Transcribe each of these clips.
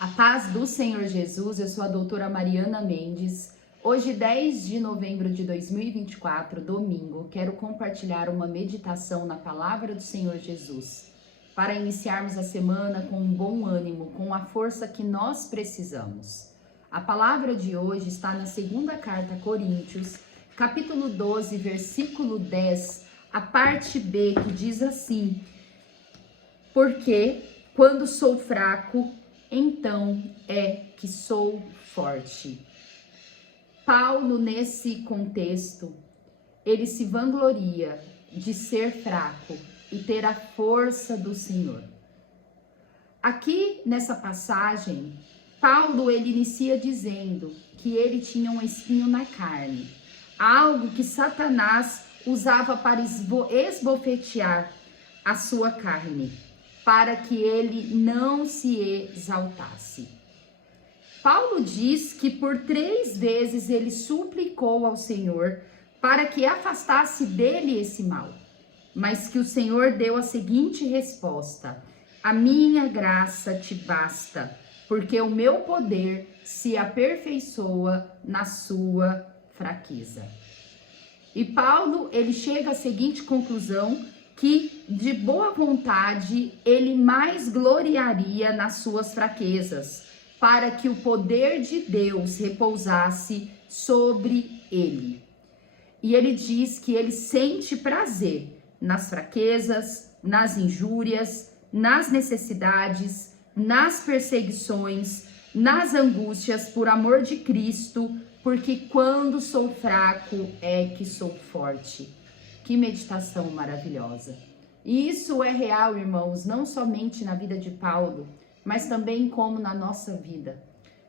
A paz do Senhor Jesus, eu sou a doutora Mariana Mendes. Hoje, 10 de novembro de 2024, domingo, quero compartilhar uma meditação na palavra do Senhor Jesus, para iniciarmos a semana com um bom ânimo, com a força que nós precisamos. A palavra de hoje está na segunda carta a Coríntios, capítulo 12, versículo 10, a parte B, que diz assim: porque quando sou fraco, então é que sou forte. Paulo, nesse contexto, ele se vangloria de ser fraco e ter a força do Senhor. Aqui nessa passagem, Paulo ele inicia dizendo que ele tinha um espinho na carne, algo que Satanás usava para esbofetear a sua carne, para que ele não se exaltasse. Paulo diz que por 3 vezes ele suplicou ao Senhor para que afastasse dele esse mal, mas que o Senhor deu a seguinte resposta: a minha graça te basta, porque o meu poder se aperfeiçoa na sua fraqueza. E Paulo, ele chega à seguinte conclusão, que de boa vontade ele mais gloriaria nas suas fraquezas, para que o poder de Deus repousasse sobre ele. E ele diz que ele sente prazer nas fraquezas, nas injúrias, nas necessidades, nas perseguições, nas angústias por amor de Cristo, porque quando sou fraco é que sou forte. Que meditação maravilhosa. E isso é real, irmãos, não somente na vida de Paulo, mas também como na nossa vida.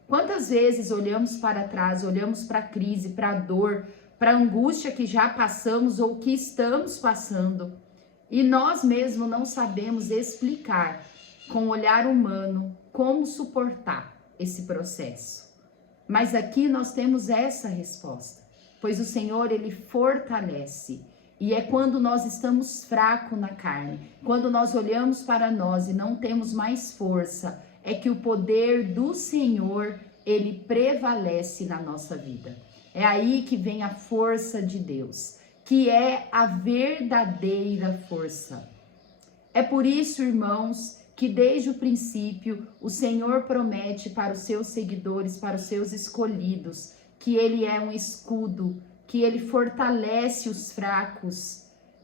Quantas vezes olhamos para trás, olhamos para a crise, para a dor, para a angústia que já passamos ou que estamos passando, e nós mesmos não sabemos explicar com o olhar humano como suportar esse processo. Mas aqui nós temos essa resposta, pois o Senhor, ele fortalece. E é quando nós estamos fracos na carne, quando nós olhamos para nós e não temos mais força, é que o poder do Senhor, ele prevalece na nossa vida. É aí que vem a força de Deus, que é a verdadeira força. É por isso, irmãos, que desde o princípio o Senhor promete para os seus seguidores, para os seus escolhidos, que ele é um escudo, que ele fortalece os fracos,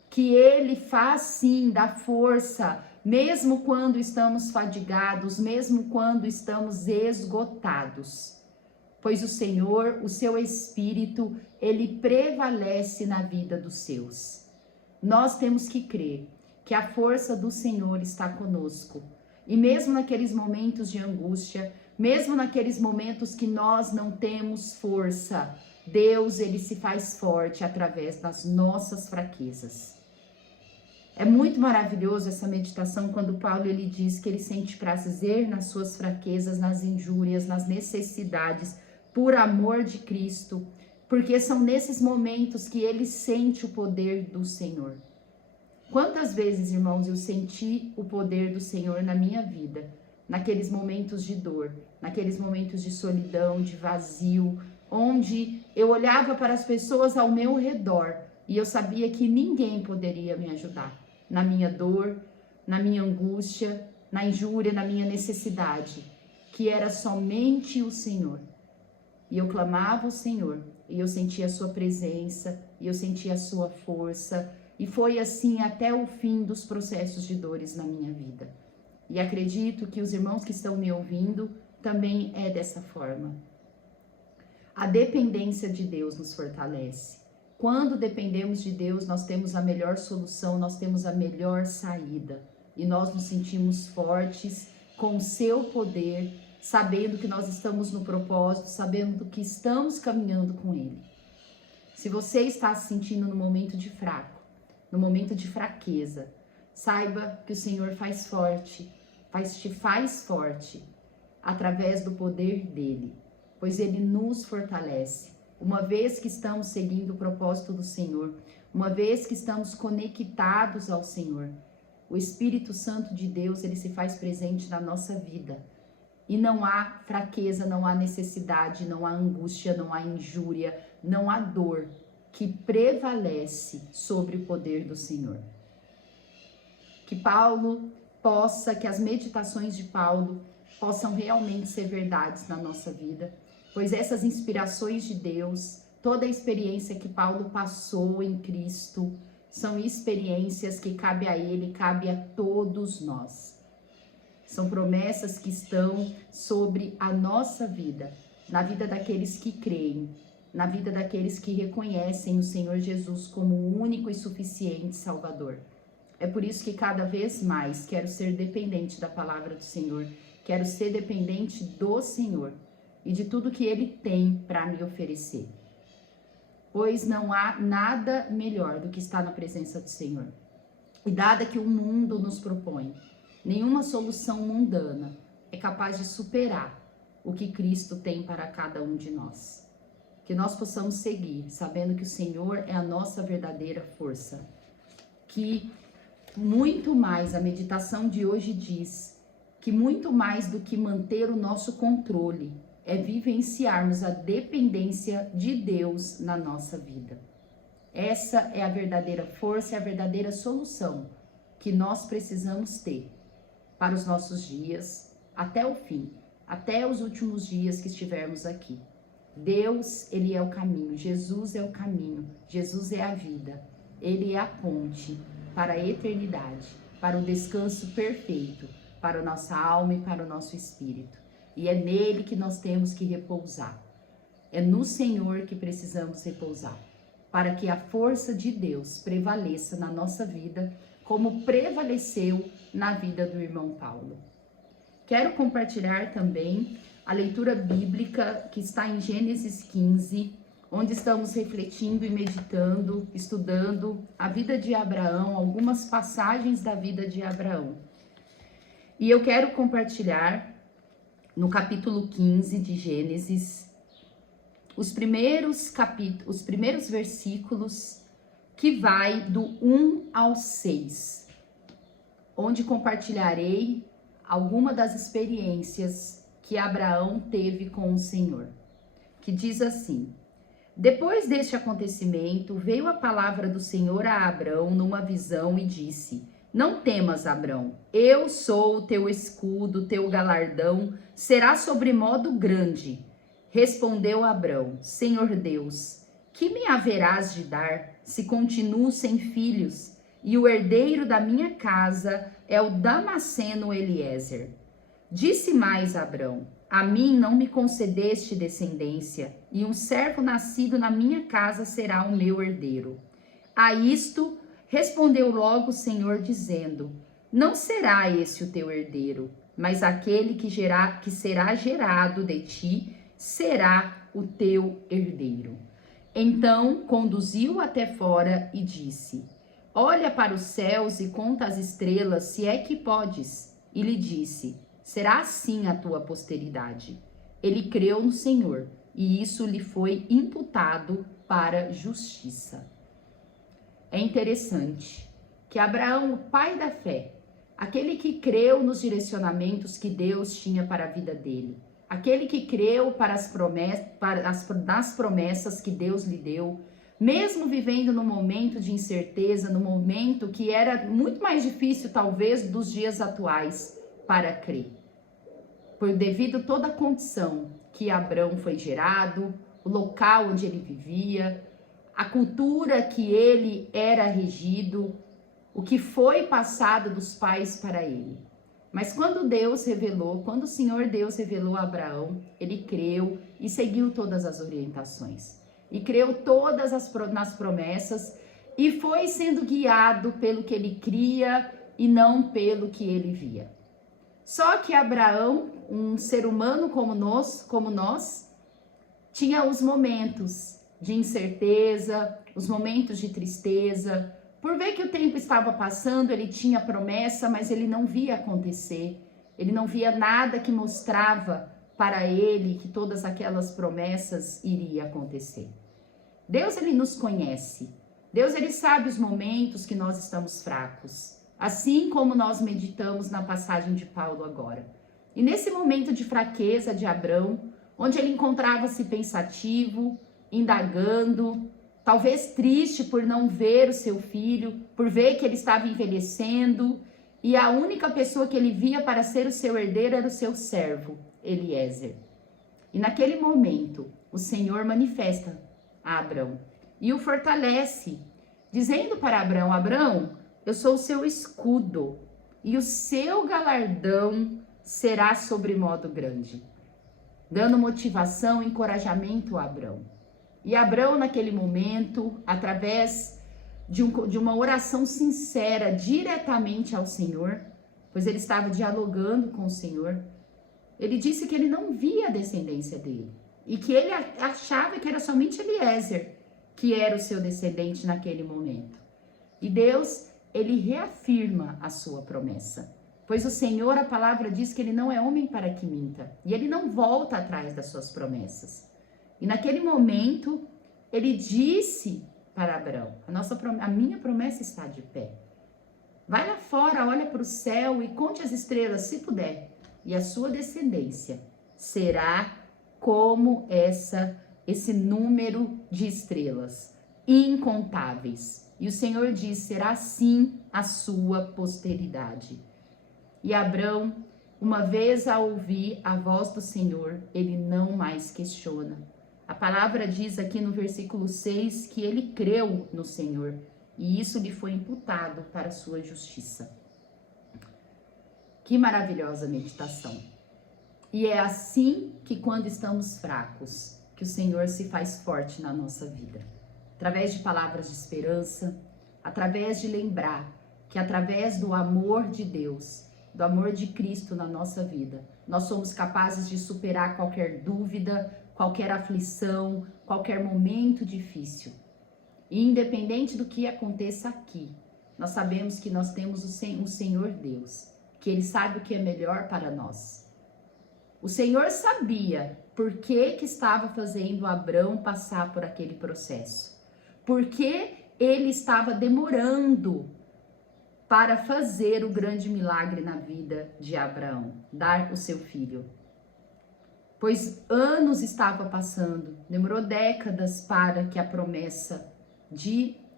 que ele faz sim da força, mesmo quando estamos fadigados, mesmo quando estamos esgotados. Pois o Senhor, o seu Espírito, ele prevalece na vida dos seus. Nós temos que crer que a força do Senhor está conosco. E mesmo naqueles momentos de angústia, mesmo naqueles momentos que nós não temos força, Deus, ele se faz forte através das nossas fraquezas. É muito maravilhoso essa meditação quando Paulo ele diz que ele sente prazer nas suas fraquezas, nas injúrias, nas necessidades, por amor de Cristo, porque são nesses momentos que ele sente o poder do Senhor. Quantas vezes, irmãos, eu senti o poder do Senhor na minha vida, naqueles momentos de dor, naqueles momentos de solidão, de vazio, onde eu olhava para as pessoas ao meu redor e eu sabia que ninguém poderia me ajudar na minha dor, na minha angústia, na injúria, na minha necessidade, que era somente o Senhor. E eu clamava ao Senhor e eu sentia a sua presença e eu sentia a sua força, e foi assim até o fim dos processos de dores na minha vida. E acredito que os irmãos que estão me ouvindo também é dessa forma. A dependência de Deus nos fortalece. Quando dependemos de Deus, nós temos a melhor solução, nós temos a melhor saída. E nós nos sentimos fortes com o seu poder, sabendo que nós estamos no propósito, sabendo que estamos caminhando com Ele. Se você está se sentindo no momento de fraco, no momento de fraqueza, saiba que o Senhor te faz forte através do poder dEle. Pois ele nos fortalece. Uma vez que estamos seguindo o propósito do Senhor, uma vez que estamos conectados ao Senhor, o Espírito Santo de Deus, ele se faz presente na nossa vida. E não há fraqueza, não há necessidade, não há angústia, não há injúria, não há dor que prevalece sobre o poder do Senhor. Que Paulo possa, que as meditações de Paulo possam realmente ser verdades na nossa vida, pois essas inspirações de Deus, toda a experiência que Paulo passou em Cristo, são experiências que cabe a ele, cabe a todos nós. São promessas que estão sobre a nossa vida, na vida daqueles que creem, na vida daqueles que reconhecem o Senhor Jesus como o único e suficiente Salvador. É por isso que cada vez mais quero ser dependente da palavra do Senhor, quero ser dependente do Senhor e de tudo que Ele tem para me oferecer. Pois não há nada melhor do que estar na presença do Senhor. E nada que o mundo nos propõe, nenhuma solução mundana é capaz de superar o que Cristo tem para cada um de nós. Que nós possamos seguir, sabendo que o Senhor é a nossa verdadeira força. Que muito mais, a meditação de hoje diz, que muito mais do que manter o nosso controle, é vivenciarmos a dependência de Deus na nossa vida. Essa é a verdadeira força, é a verdadeira solução que nós precisamos ter para os nossos dias, até o fim, até os últimos dias que estivermos aqui. Deus, Ele é o caminho, Jesus é o caminho, Jesus é a vida, Ele é a ponte para a eternidade, para o descanso perfeito, para a nossa alma e para o nosso espírito. E é nele que nós temos que repousar. É no Senhor que precisamos repousar, para que a força de Deus prevaleça na nossa vida, como prevaleceu na vida do irmão Paulo. Quero compartilhar também a leitura bíblica que está em Gênesis 15, onde estamos refletindo e meditando, estudando a vida de Abraão, algumas passagens da vida de Abraão. E eu quero compartilhar no capítulo 15 de Gênesis, os primeiros versículos que vai do 1 ao 6, onde compartilharei alguma das experiências que Abraão teve com o Senhor, que diz assim: Depois deste acontecimento, veio a palavra do Senhor a Abrão numa visão e disse: Não temas, Abrão, eu sou o teu escudo, teu galardão será sobremodo grande. Respondeu Abrão: Senhor Deus, que me haverás de dar, se continuo sem filhos, e o herdeiro da minha casa é o Damasceno Eliezer? Disse mais Abrão: A mim não me concedeste descendência, e um servo nascido na minha casa será o meu herdeiro. A isto respondeu logo o Senhor, dizendo: Não será esse o teu herdeiro, mas aquele que será gerado de ti será o teu herdeiro. Então conduziu-o até fora e disse: Olha para os céus e conta as estrelas, se é que podes. E lhe disse: Será assim a tua posteridade. Ele creu no Senhor, e isso lhe foi imputado para justiça. É interessante que Abraão, o pai da fé, aquele que creu nos direcionamentos que Deus tinha para a vida dele, aquele que creu nas promessas que Deus lhe deu, mesmo vivendo num momento de incerteza, num momento que era muito mais difícil, talvez, dos dias atuais, para crer. Devido a toda a condição que Abrão foi gerado, o local onde ele vivia, a cultura que ele era regido, o que foi passado dos pais para ele. Mas quando o Senhor Deus revelou a Abraão, ele creu e seguiu todas as orientações. E creu todas nas promessas e foi sendo guiado pelo que ele cria e não pelo que ele via. Só que Abraão, um ser humano como nós, tinha os momentos de incerteza, os momentos de tristeza. Por ver que o tempo estava passando, ele tinha promessa, mas ele não via acontecer. Ele não via nada que mostrava para ele que todas aquelas promessas iriam acontecer. Deus, ele nos conhece. Deus, ele sabe os momentos que nós estamos fracos. Assim como nós meditamos na passagem de Paulo agora. E nesse momento de fraqueza de Abrão, onde ele encontrava-se pensativo, indagando, talvez triste por não ver o seu filho, por ver que ele estava envelhecendo, e a única pessoa que ele via para ser o seu herdeiro era o seu servo, Eliezer. E naquele momento, o Senhor manifesta a Abrão e o fortalece, dizendo para Abrão: Abrão, eu sou o seu escudo, e o seu galardão será sobremodo grande, dando motivação, encorajamento a Abrão. E Abrão, naquele momento, através de uma oração sincera, diretamente ao Senhor, pois ele estava dialogando com o Senhor, ele disse que ele não via a descendência dele, e que ele achava que era somente Eliezer que era o seu descendente naquele momento. E Deus, ele reafirma a sua promessa. Pois o Senhor, a palavra diz que ele não é homem para que minta, e ele não volta atrás das suas promessas. E naquele momento, ele disse para Abrão: a minha promessa está de pé. Vai lá fora, olha para o céu e conte as estrelas, se puder, e a sua descendência será como esse número de estrelas, incontáveis. E o Senhor diz: será assim a sua posteridade. E Abrão, uma vez ao ouvir a voz do Senhor, ele não mais questiona. A palavra diz aqui no versículo 6 que ele creu no Senhor e isso lhe foi imputado para a sua justiça. Que maravilhosa meditação! E é assim que, quando estamos fracos, que o Senhor se faz forte na nossa vida. Através de palavras de esperança, através de lembrar que através do amor de Deus, do amor de Cristo na nossa vida, nós somos capazes de superar qualquer dúvida, qualquer aflição, qualquer momento difícil. E independente do que aconteça aqui, nós sabemos que nós temos um Senhor Deus, que Ele sabe o que é melhor para nós. O Senhor sabia por que estava fazendo Abrão passar por aquele processo. Por que ele estava demorando para fazer o grande milagre na vida de Abraão, dar o seu filho. Pois anos estava passando, demorou décadas para que a promessa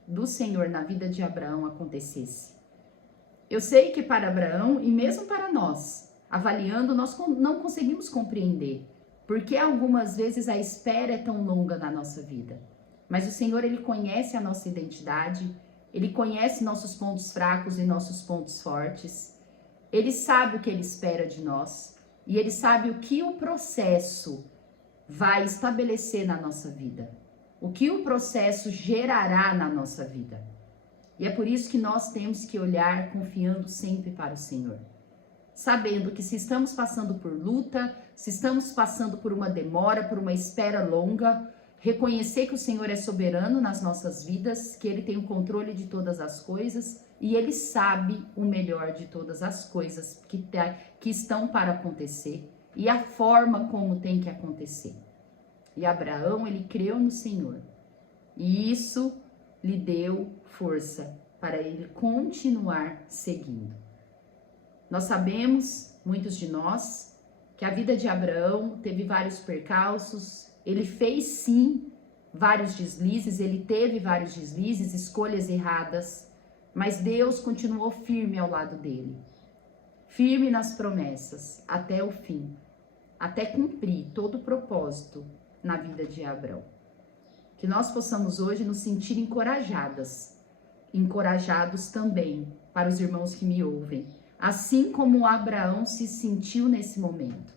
do Senhor na vida de Abraão acontecesse. Eu sei que para Abraão e mesmo para nós, avaliando, nós não conseguimos compreender porque algumas vezes a espera é tão longa na nossa vida. Mas o Senhor, Ele conhece a nossa identidade, Ele conhece nossos pontos fracos e nossos pontos fortes. Ele sabe o que Ele espera de nós e Ele sabe o que o processo vai estabelecer na nossa vida, o que o processo gerará na nossa vida. E é por isso que nós temos que olhar confiando sempre para o Senhor, sabendo que se estamos passando por luta, se estamos passando por uma demora, por uma espera longa, reconhecer que o Senhor é soberano nas nossas vidas, que Ele tem o controle de todas as coisas e Ele sabe o melhor de todas as coisas que estão para acontecer e a forma como tem que acontecer. E Abraão, ele creu no Senhor e isso lhe deu força para ele continuar seguindo. Nós sabemos, muitos de nós, que a vida de Abraão teve vários percalços, ele fez sim vários deslizes, ele teve vários deslizes, escolhas erradas, mas Deus continuou firme ao lado dele, firme nas promessas, até o fim, até cumprir todo o propósito na vida de Abraão. Que nós possamos hoje nos sentir encorajados também para os irmãos que me ouvem, assim como Abraão se sentiu nesse momento.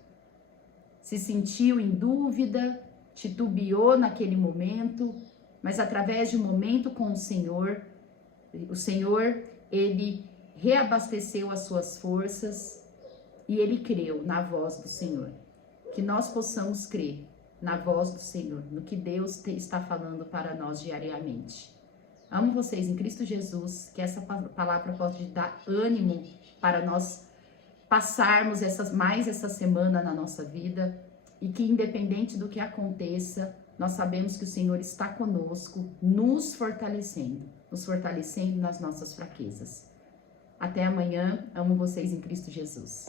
Se sentiu em dúvida, titubeou naquele momento, mas através de um momento com o Senhor, ele reabasteceu as suas forças e ele creu na voz do Senhor. Que nós possamos crer na voz do Senhor, no que Deus está falando para nós diariamente. Amo vocês em Cristo Jesus, que essa palavra possa dar ânimo para nós passarmos mais essa semana na nossa vida e que independente do que aconteça, nós sabemos que o Senhor está conosco, nos fortalecendo nas nossas fraquezas. Até amanhã, amo vocês em Cristo Jesus.